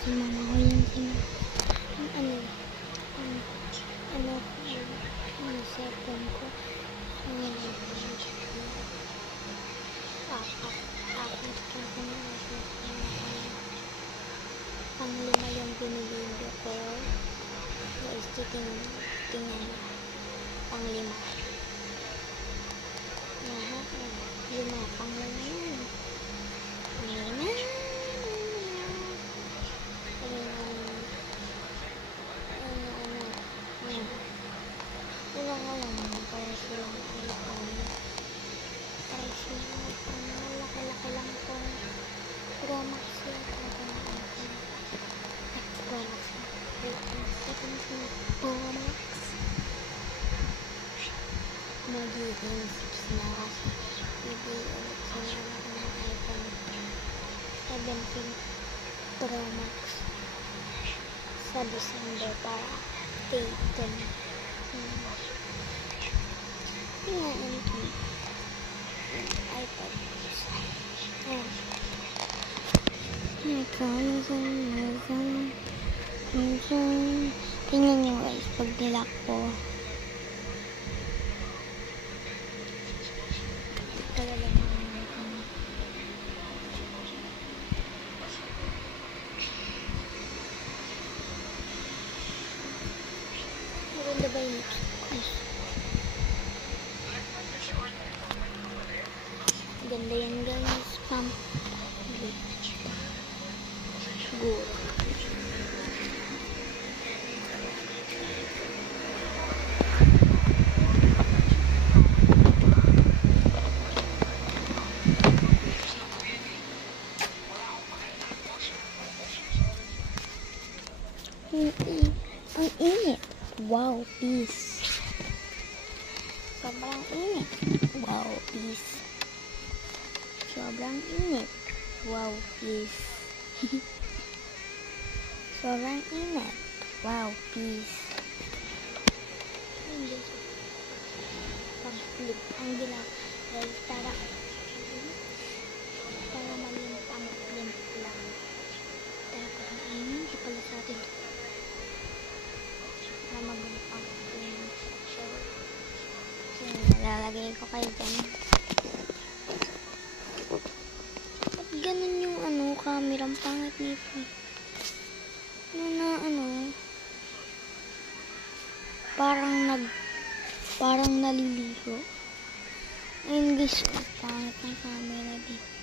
si mama ko yun ano cellphone ko pang lima yung binibili ko guys, tingnan pang lima pang lima yun para silang iPhone laki-laki lang po Pro Max yun Pro Max magiging 6 na kasi bibili ulit sila ng iPhone 17 Pro Max sa December para stay 10 iPad tingnan nyo guys pag nilak ko maganda ba yung ganda yan guys pump siguro ang init wow peace sobrang init wow peace sobrang init wow peace sobrang init wow peace pag-flip ang ginawa guys para maging pang-flip lang tapos ang hindi pala sa atin para maging pang-flip so lalagay ko kayo dyan at ganun yung camera ang pangit nito parang naliligo ayun guys pangit ng camera dito